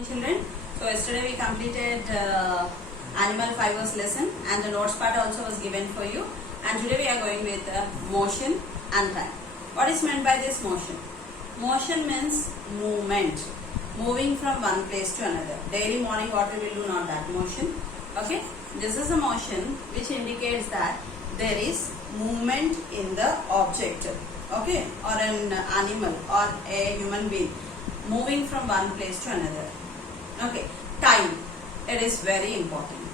Morning children. So yesterday we completed animal fibers lesson and the notes part also was given for you, and today we are going with motion and time. What is meant by this motion? Motion means movement, moving from one place to another. Daily morning what we will do, not that motion. Okay, this is a motion which indicates that there is movement in the object, okay, or an animal or a human being moving from one place to another. Okay, time, it is very important.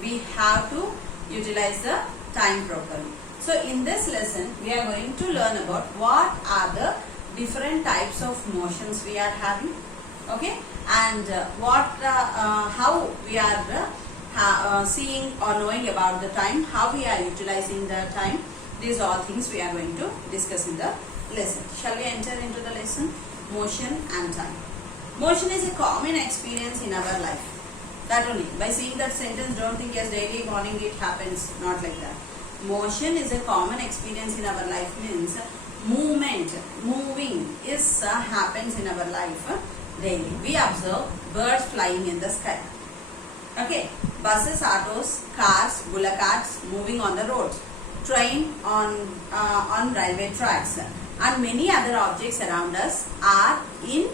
We have to utilize the time properly. So in this lesson we are going to learn about what are the different types of motions we are having, okay, and how we are seeing or knowing about the time, how we are utilizing the time. These are all things we are going to discuss in the lesson. Shall we enter into the lesson? Motion and time. Motion is a common experience in our life. That only. By seeing that sentence, don't think yes, daily morning it happens. Not like that. Motion is a common experience in our life, means movement, moving is happens in our life daily. We observe birds flying in the sky. Okay, buses, autos, cars, bullock carts moving on the roads, train on railway tracks, and many other objects around us are in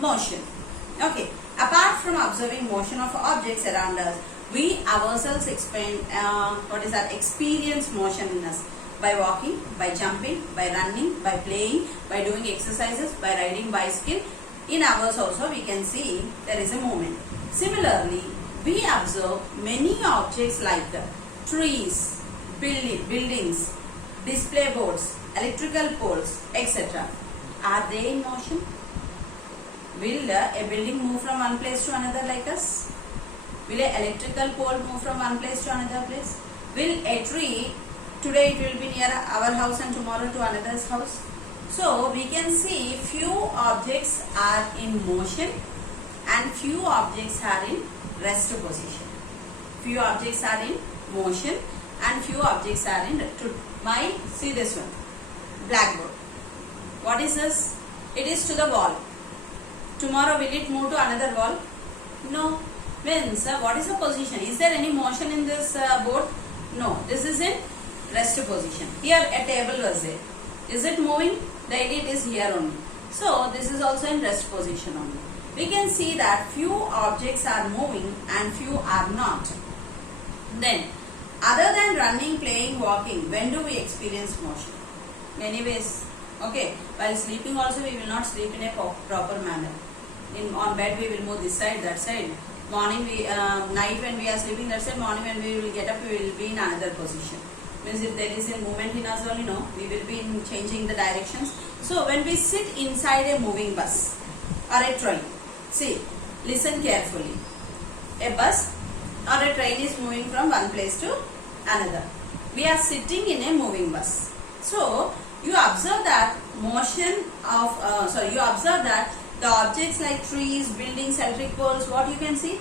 motion. Okay, apart from observing motion of objects around us, we ourselves experience motion in us by walking, by jumping, by running, by playing, by doing exercises, by riding bicycle. In ours also we can see there is a movement. Similarly, we observe many objects like trees, buildings, display boards, electrical poles, etc. Are they in motion? Will a building move from one place to another like us? Will an electrical pole move from one place to another place? Will a tree, today it will be near our house and tomorrow to another's house? So we can see few objects are in motion and few objects are in rest position. Few objects are in motion and few objects are in see this one, blackboard. What is this? It is to the wall. Tomorrow will it move to another wall? No. Means what is the position? Is there any motion in this board? No. This is in rest position. Here a table was there. Is it moving? The edit is here only. So this is also in rest position only. We can see that few objects are moving and few are not. Then, other than running, playing, walking, when do we experience motion? Many ways. Okay, while sleeping also we will not sleep in a proper manner. On bed we will move this side, that side. Morning, night when we are sleeping that side, morning when we will get up we will be in another position. Means if there is a movement in us only, no, we will be changing the directions. So when we sit inside a moving bus or a train, see, listen carefully. A bus or a train is moving from one place to another. We are sitting in a moving bus. So you observe that you observe that the objects like trees, buildings, electric poles, what you can see?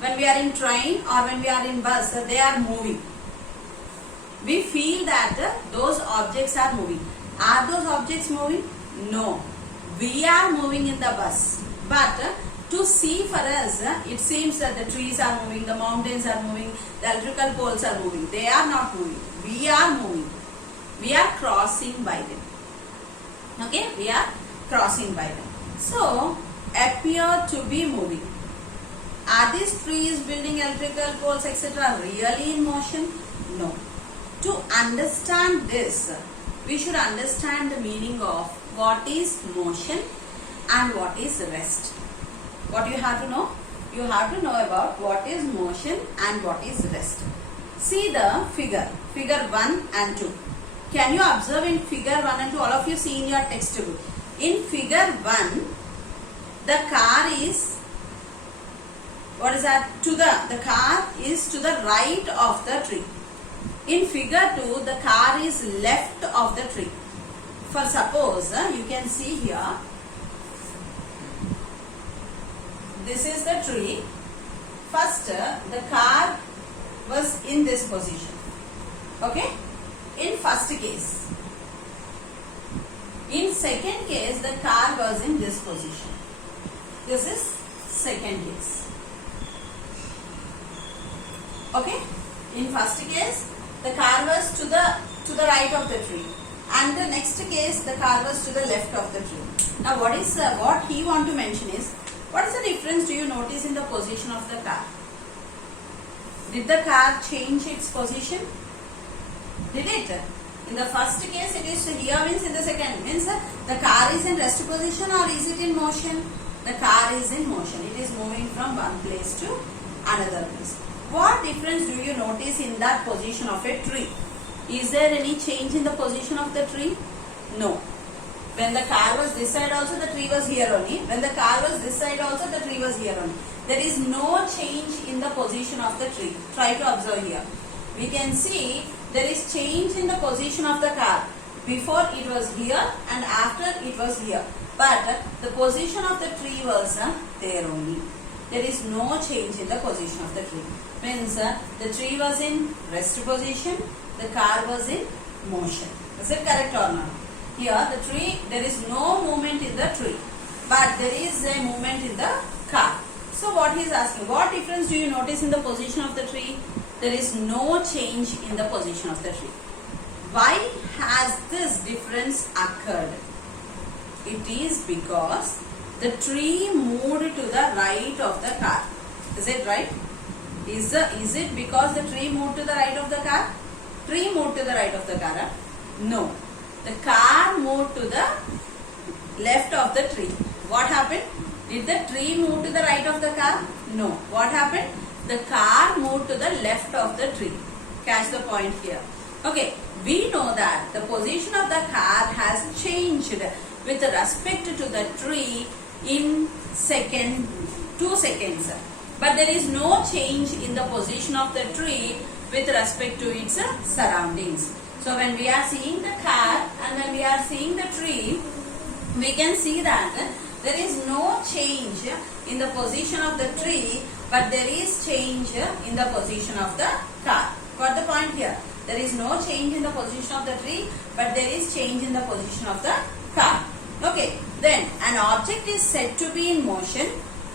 When we are in train or when we are in bus, they are moving. We feel that those objects are moving. Are those objects moving? No. We are moving in the bus. But to see for us, it seems that the trees are moving, the mountains are moving, the electrical poles are moving. They are not moving. We are moving. We are crossing by them. Okay? We are crossing by them. So, appear to be moving. Are these trees, building, electrical poles, etc. really in motion? No. To understand this, we should understand the meaning of what is motion and what is rest. What you have to know? You have to know about what is motion and what is rest. See the figure 1 and 2. Can you observe in figure 1 and 2? All of you see in your textbook. In figure 1, the car is, what is that? The car is to the right of the tree. In figure 2, the car is left of the tree. For suppose, you can see here, this is the tree. First, the car was in this position. Okay? In first case. In second case, the car was in this position. This is second case. Okay. In first case, the car was to the right of the tree, and the next case, the car was to the left of the tree. Now, what he want to mention is, what is the difference do you notice in the position of the car? Did the car change its position? Did it? In the first case, it is here, means in the second means the car is in rest position, or is it in motion? The car is in motion. It is moving from one place to another place. What difference do you notice in that position of a tree? Is there any change in the position of the tree? No. When the car was this side also, the tree was here only. When the car was this side also, the tree was here only. There is no change in the position of the tree. Try to observe here. We can see there is change in the position of the car. Before it was here and after it was here. But the position of the tree was there only. There is no change in the position of the tree. Means the tree was in rest position, the car was in motion. Is it correct or not? Here the tree, there is no movement in the tree, but there is a movement in the car. So what he is asking, what difference do you notice in the position of the tree? There is no change in the position of the tree. Why has this difference occurred? It is because the tree moved to the right of the car. Is it right? Is it because the tree moved to the right of the car? Tree moved to the right of the car? No. The car moved to the left of the tree. What happened? Did the tree move to the right of the car? No. What happened? The car moved to the left of the tree. Catch the point here. Okay. We know that the position of the car has changed with respect to the tree in 2 seconds. But there is no change in the position of the tree with respect to its surroundings. So when we are seeing the car and when we are seeing the tree, we can see that there is no change in the position of the tree, but there is change in the position of the car. Got the point here? There is no change in the position of the tree, but there is change in the position of the car. Okay, then an object is said to be in motion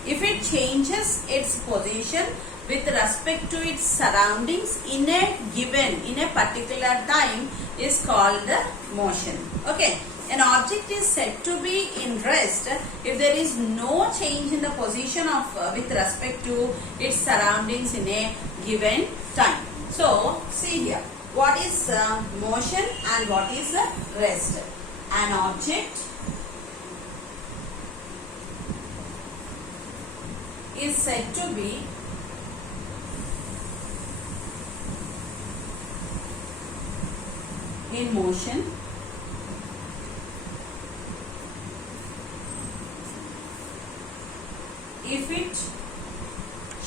if it changes its position with respect to its surroundings in a particular time is called motion. Okay, an object is said to be in rest if there is no change in the position of with respect to its surroundings in a given time. So see here, what is motion and what is rest? An object is said to be in motion if it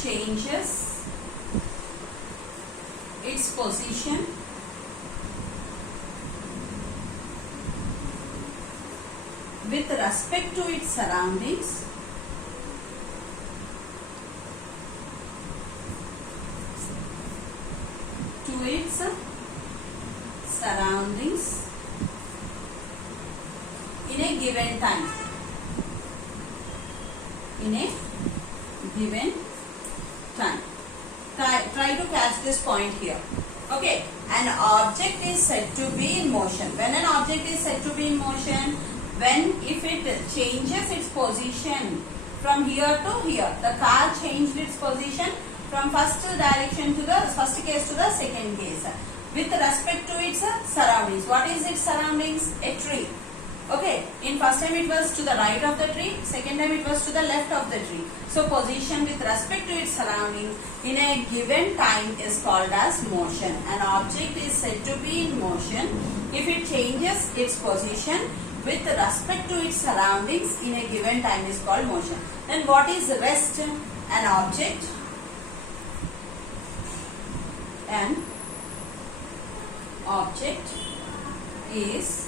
changes its position with respect to its surroundings in a given time. In a given time. Try to catch this point here. Okay, an object is said to be in motion. When an object is said to be in motion, if it changes its position from here to here, the car changed its position from first direction to the first case to the second case with respect to its surroundings. What is its surroundings? A tree. Okay, in first time it was to the right of the tree, second time it was to the left of the tree. So position with respect to its surroundings in a given time is called as motion. An object is said to be in motion if it changes its position with respect to its surroundings in a given time is called motion. Then what is rest? An object is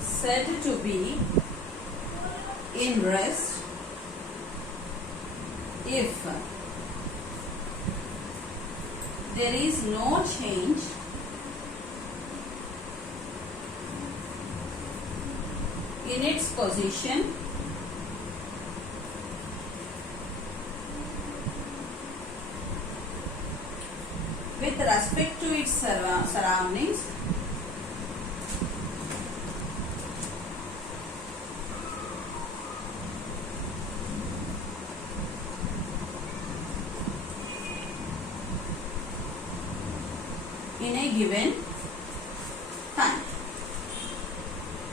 said to be in rest if there is no change in its position with respect to its surroundings in a given time.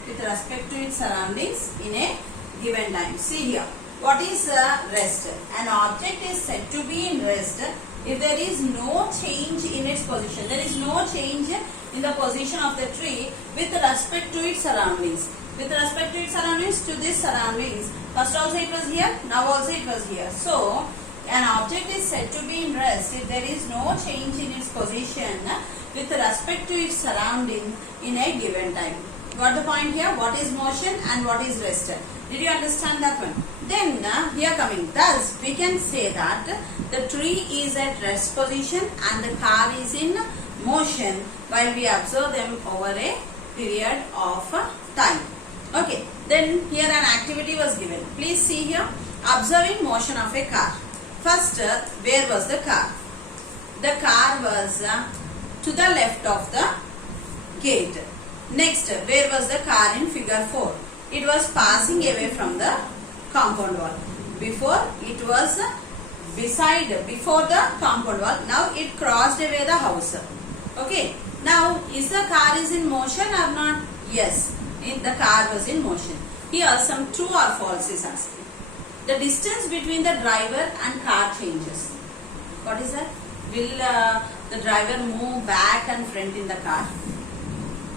With respect to its surroundings in a given time. See here. What is rest? An object is said to be in rest if there is no change in its position. There is no change in the position of the tree with respect to its surroundings. With respect to its surroundings, to this surroundings, first also it was here, now also it was here. So, an object is said to be in rest if there is no change in its position with respect to its surrounding in a given time. Got the point here? What is motion and what is rest? Did you understand that one? Then here coming. Thus, we can say that the tree is at rest position and the car is in motion while we observe them over a period of time. Okay. Then here an activity was given. Please see here. Observing motion of a car. First, where was the car? The car was to the left of the gate. Next, where was the car in figure 4? It was passing away from the compound wall. Before, it was before the compound wall. Now, it crossed away the house. Okay. Now, is the car is in motion or not? Yes, the car was in motion. Here, some true or false is asking. The distance between the driver and car changes. What is that? Will the driver move back and front in the car?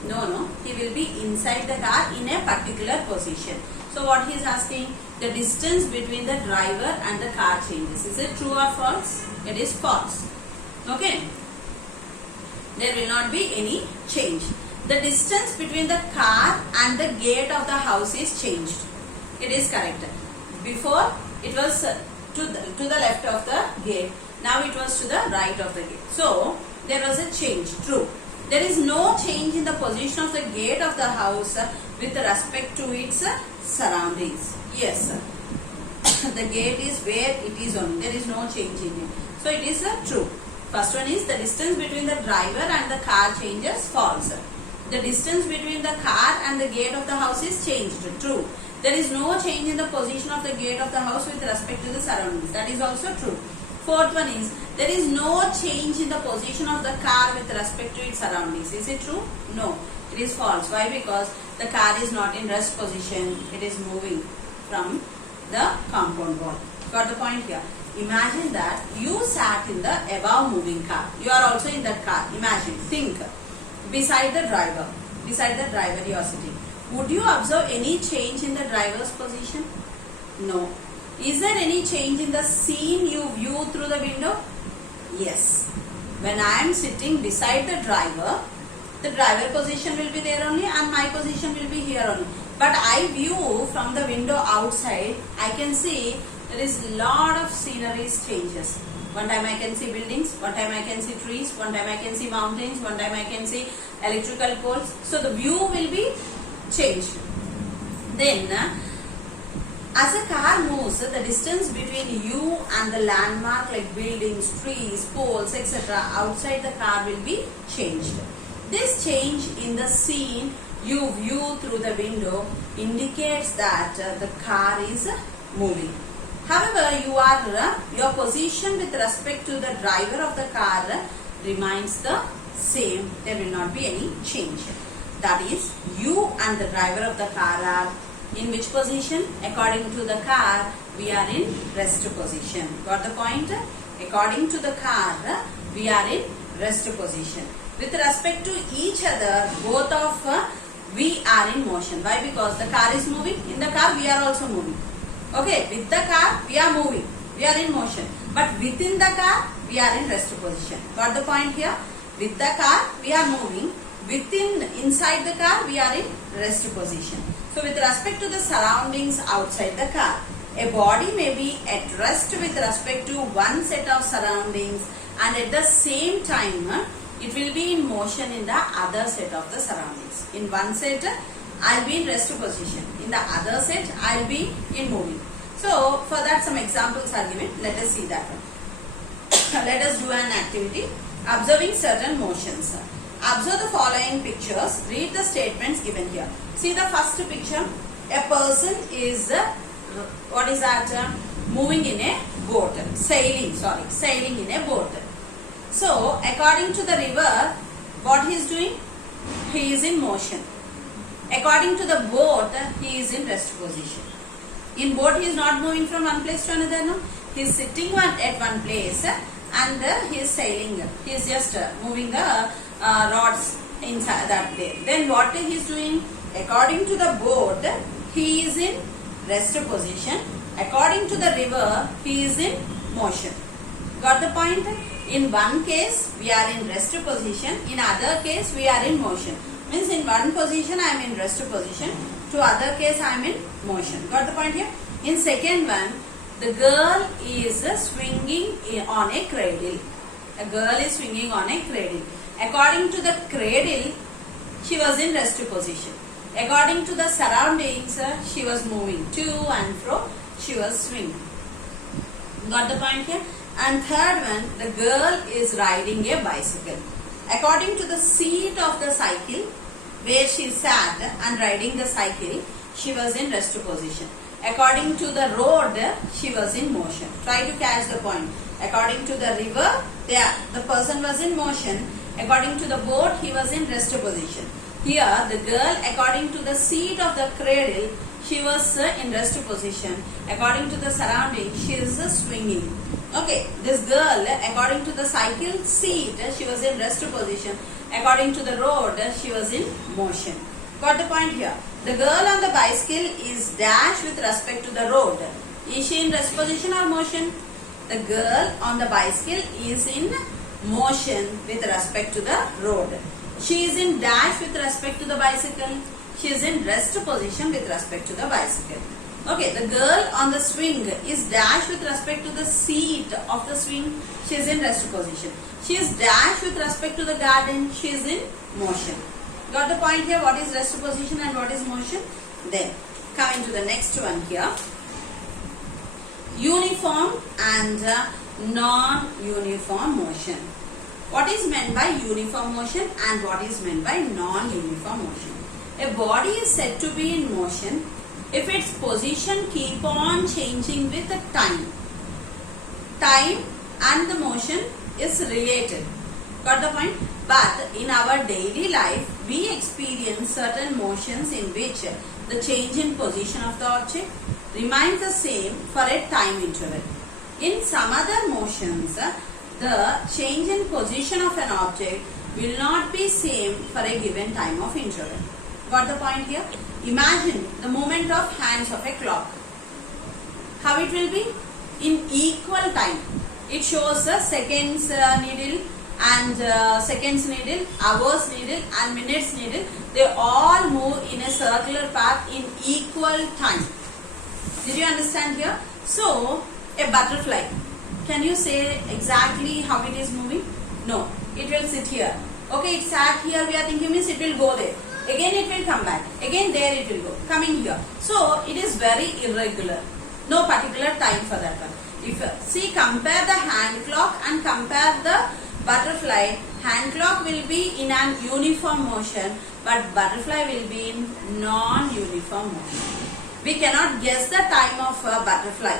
No. He will be inside the car in a particular position. So what he is asking? The distance between the driver and the car changes. Is it true or false? It is false. Okay. There will not be any change. The distance between the car and the gate of the house is changed. It is correct. Before it was to the left of the gate. Now it was to the right of the gate. So there was a change. True. There is no change in the position of the gate of the house with respect to its surroundings. Yes. The gate is where it is only. There is no change in it. So it is true. First one is the distance between the driver and the car changes. False. The distance between the car and the gate of the house is changed. True. There is no change in the position of the gate of the house with respect to the surroundings. That is also true. Fourth one is, there is no change in the position of the car with respect to its surroundings. Is it true? No. It is false. Why? Because the car is not in rest position. It is moving from the compound wall. Got the point here? Imagine that you sat in the above moving car. You are also in that car. Imagine. Think. Beside the driver. Beside the driver you are sitting. Would you observe any change in the driver's position? No. Is there any change in the scene you view through the window? Yes. When I am sitting beside the driver position will be there only and my position will be here only. But I view from the window outside, I can see there is a lot of sceneries changes. One time I can see buildings, one time I can see trees, one time I can see mountains, one time I can see electrical poles. So the view will be changed. Then, as a car moves, the distance between you and the landmark like buildings, trees, poles, etc. outside the car will be changed. This change in the scene you view through the window indicates that the car is moving. However, your position with respect to the driver of the car remains the same. There will not be any change. That is, you and the driver of the car are in which position? According to the car, we are in rest position. Got the point? According to the car, we are in rest position. With respect to each other, both of we are in motion. Why? Because the car is moving. In the car, we are also moving. Okay, with the car, we are moving. We are in motion. But within the car, we are in rest position. Got the point here? With the car, we are moving. Inside the car, we are in rest position. So with respect to the surroundings outside the car, a body may be at rest with respect to one set of surroundings and at the same time it will be in motion in the other set of the surroundings. In one set, I will be in rest position. In the other set, I will be in moving. So for that some examples are given. Let us see that one. Let us do an activity. Observing certain motions. Observe the following pictures. Read the statements given here. See the first picture. A person is, what is that? Moving in a boat. Sailing in a boat. So, according to the river, what he is doing? He is in motion. According to the boat, he is in rest position. In boat, he is not moving from one place to another. No, he is sitting at one place and he is sailing. He is just moving the rods inside that place. Then what he is doing? According to the boat, he is in rest position. According to the river, he is in motion. Got the point? In one case, we are in rest position. In other case, we are in motion. Means in one position, I am in rest position. To other case, I am in motion. Got the point here? In second one, the girl is swinging on a cradle. A girl is swinging on a cradle. According to the cradle, she was in rest position. According to the surroundings, she was moving to and fro. She was swinging. Got the point here? And third one, the girl is riding a bicycle. According to the seat of the cycle, where she sat and riding the cycle, she was in rest position. According to the road, she was in motion. Try to catch the point. According to the river, the person was in motion. According to the boat, he was in rest position. Here, the girl, according to the seat of the cradle, she was in rest position. According to the surroundings, she is swinging. Okay, this girl, according to the cycle seat, she was in rest position. According to the road, she was in motion. Got the point here? The girl on the bicycle is dash with respect to the road. Is she in rest position or motion? The girl on the bicycle is in motion with respect to the road. She is in dash with respect to the bicycle. She is in rest position with respect to the bicycle. Okay, the girl on the swing is dash with respect to the seat of the swing. She is in rest position. She is dash with respect to the garden. She is in motion. Got the point here? What is rest position and what is motion? Then, coming to the next one here. Uniform and non-uniform motion. What is meant by uniform motion and what is meant by non-uniform motion? A body is said to be in motion if its position keep on changing with the time. Time and the motion is related. Got the point? But in our daily life, we experience certain motions in which the change in position of the object remains the same for a time interval. In some other motions, the change in position of an object will not be same for a given time of interval. Got the point here? Imagine the movement of hands of a clock. How it will be? In equal time. It shows a seconds needle and seconds needle, hours needle and minutes needle. They all move in a circular path in equal time. Did you understand here? So, a butterfly. Can you say exactly how it is moving? No. It will sit here. Okay, it sat here. We are thinking means it will go there. Again it will come back. Again there it will go. Coming here. So, it is very irregular. No particular time for that one. If see, compare the hand clock and compare the butterfly. Hand clock will be in an uniform motion, but butterfly will be in non-uniform motion. We cannot guess the time of a butterfly.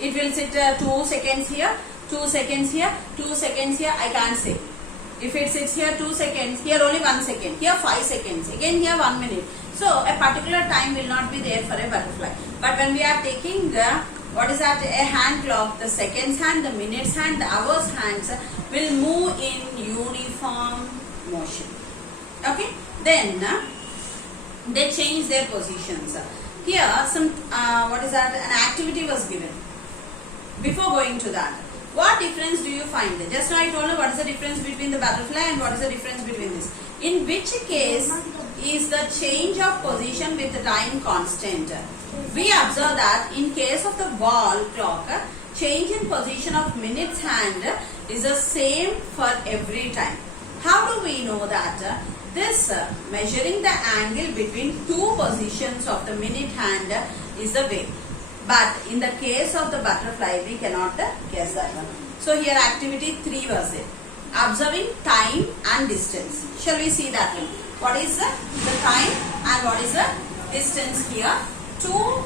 It will sit 2 seconds here, 2 seconds here, 2 seconds here. I can't say. If it sits here 2 seconds, here only 1 second, here 5 seconds, again here 1 minute. So a particular time will not be there for a butterfly. But when we are taking what is that, a hand clock, the seconds hand, the minutes hand, the hours hands will move in uniform motion. Okay, then they change their positions. Here some what is that, an activity was given. Before going to that, what difference do you find? Just now I told you what is the difference between the butterfly and what is the difference between this. In which case is the change of position with the time constant? We observe that in case of the wall clock, change in position of minutes hand is the same for every time. How do we know that? This measuring the angle between two positions of the minute hand is the way. But in the case of the butterfly, we cannot guess that one. So here activity 3 was it. observing time and distance. Shall we see that one? What is the time and what is the distance here? Two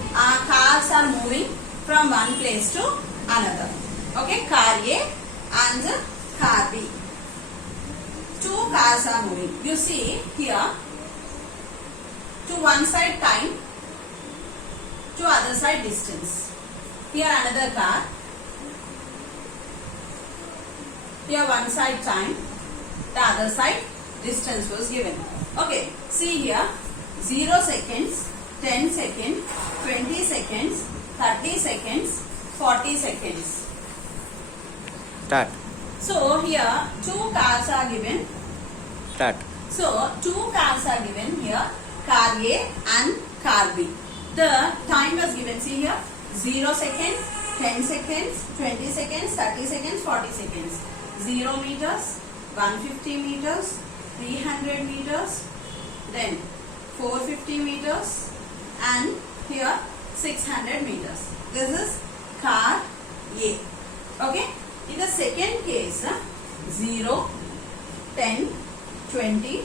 cars are moving from one place to another. Okay, car A and car B. Two cars are moving. You see here, to one side time, to other side distance. Here another car. Here one side time, the other side distance was given. Okay, see here 0 seconds, 10 seconds, 20 seconds, 30 seconds, 40 seconds. Start. So here two cars are given. Start. So two cars are given here, car A and car B. The time was given, see here 0 seconds, 10 seconds, 20 seconds, 30 seconds, 40 seconds. 0 meters, 150 meters, 300 meters, then 450 meters and here 600 meters. This is car A. Okay. In the second case, 0, 10, 20,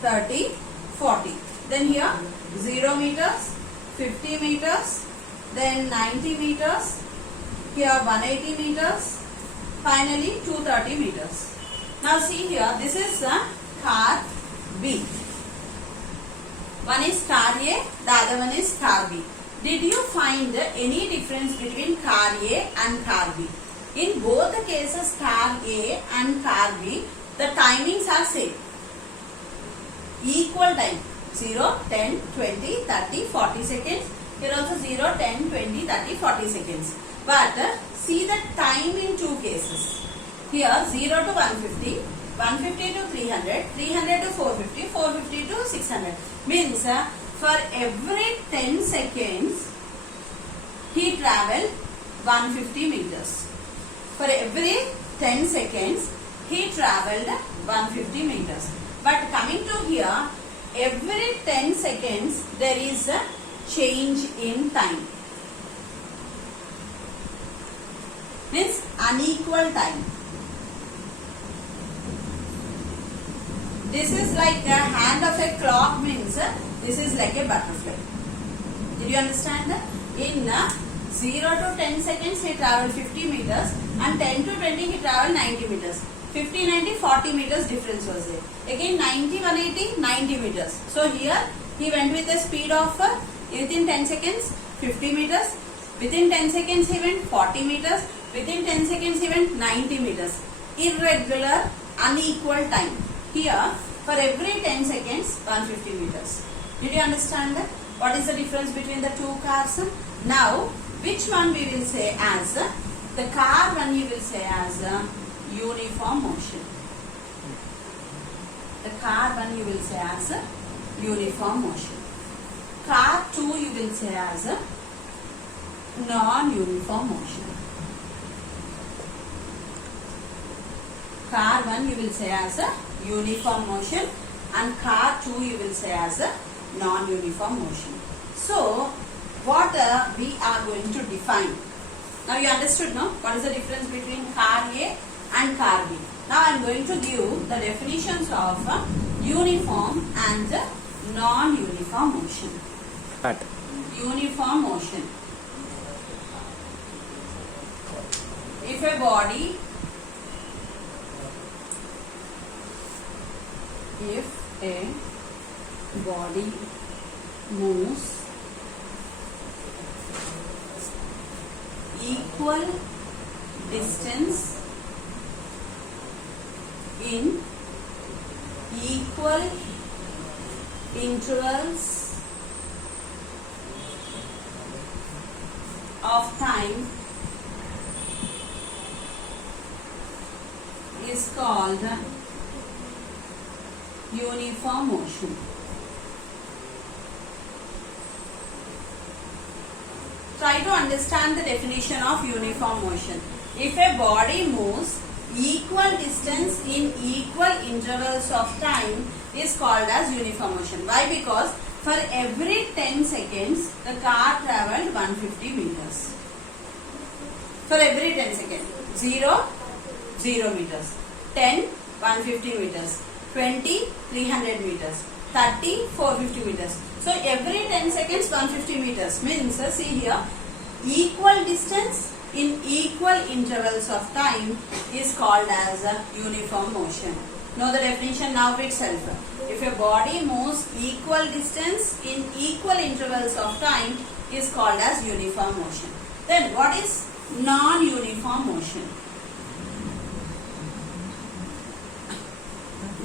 30, 40. Then here 0 meters, 50 meters, then 90 meters, here 180 meters, finally 230 meters. Now see here, this is car B. One is car A, the other one is car B. Did you find any difference between car A and car B? In both the cases, car A and car B, the timings are same. Equal time. 0, 10, 20, 30, 40 seconds. Here also 0, 10, 20, 30, 40 seconds. But see the time in two cases. Here 0 to 150, 150 to 300, 300 to 450, 450 to 600. Means for every 10 seconds, he travelled 150 meters. For every 10 seconds, he travelled 150 meters. But coming to here, every 10 seconds, there is a change in time. Means unequal time. This is like the hand of a clock, means this is like a butterfly. Did you understand that? In 0 to 10 seconds he travelled 50 meters and 10 to 20 he travelled 90 meters. 50, 90, 40 meters difference was there. Again 90, 180, 90 meters. So here he went with a speed of within 10 seconds 50 meters. Within 10 seconds he went 40 meters. Within 10 seconds he went 90 meters. Irregular, unequal time. Here for every 10 seconds 150 meters. Did you understand that? What is the difference between the two cars? Now which one we will say as the car one you will say as uniform motion. The car one you will say as uniform motion. Car 2 you will say as non-uniform motion. Car 1 you will say as a uniform motion and car 2 you will say as a non-uniform motion. So what we are going to define. Now you understood, no? What is the difference between car A and car B? Now I am going to give the definitions of uniform and non-uniform motion. Start. Uniform motion. If a body moves equal distance in equal intervals of time is called uniform motion. Try to understand the definition of uniform motion. If a body moves equal distance in equal intervals of time is called as uniform motion. Why? Because for every 10 seconds the car travelled 150 meters. For every 10 seconds. 0, 0 meters. 10, 150 meters. 20, 300 meters. 30, 450 meters. So every 10 seconds 150 meters means, see here, equal distance in equal intervals of time is called as a uniform motion. Know the definition now itself. If a body moves equal distance in equal intervals of time is called as uniform motion. Then what is non-uniform motion?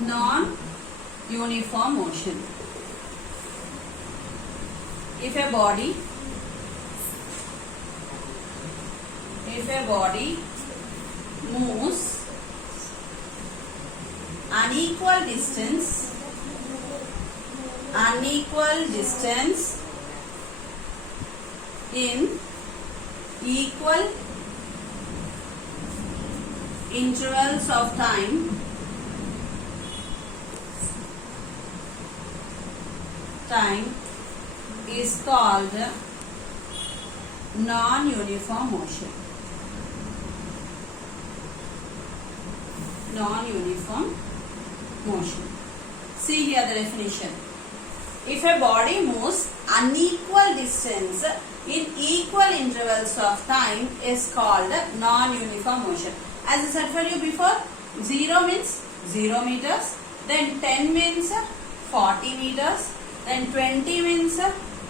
Non-uniform motion. If a body moves unequal distance in equal intervals of time is called non-uniform motion. Non-uniform motion. See here the definition. If a body moves unequal distance in equal intervals of time is called non-uniform motion. As I said for you before, 0 means 0 meters, then 10 means 40 meters, then 20 means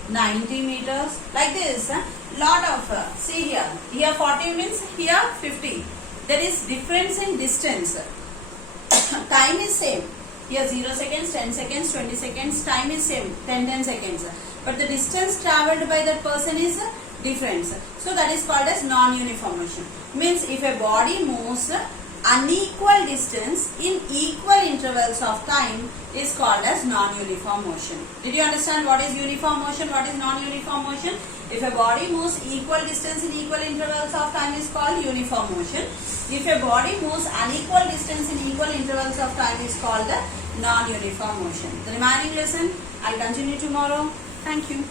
90 meters, like this. Lot of, see here 40 means here 50. There is difference in distance. Time is same. Here 0 seconds, 10 seconds, 20 seconds, time is same, 10 seconds. But the distance travelled by that person is different. So that is called as non-uniform motion. Means if a body moves unequal distance in equal intervals of time is called as non-uniform motion. Did you understand what is uniform motion, what is non-uniform motion? If a body moves equal distance in equal intervals of time is called uniform motion. If a body moves unequal distance in equal intervals of time is called the non-uniform motion. The remaining lesson I'll continue tomorrow. Thank you.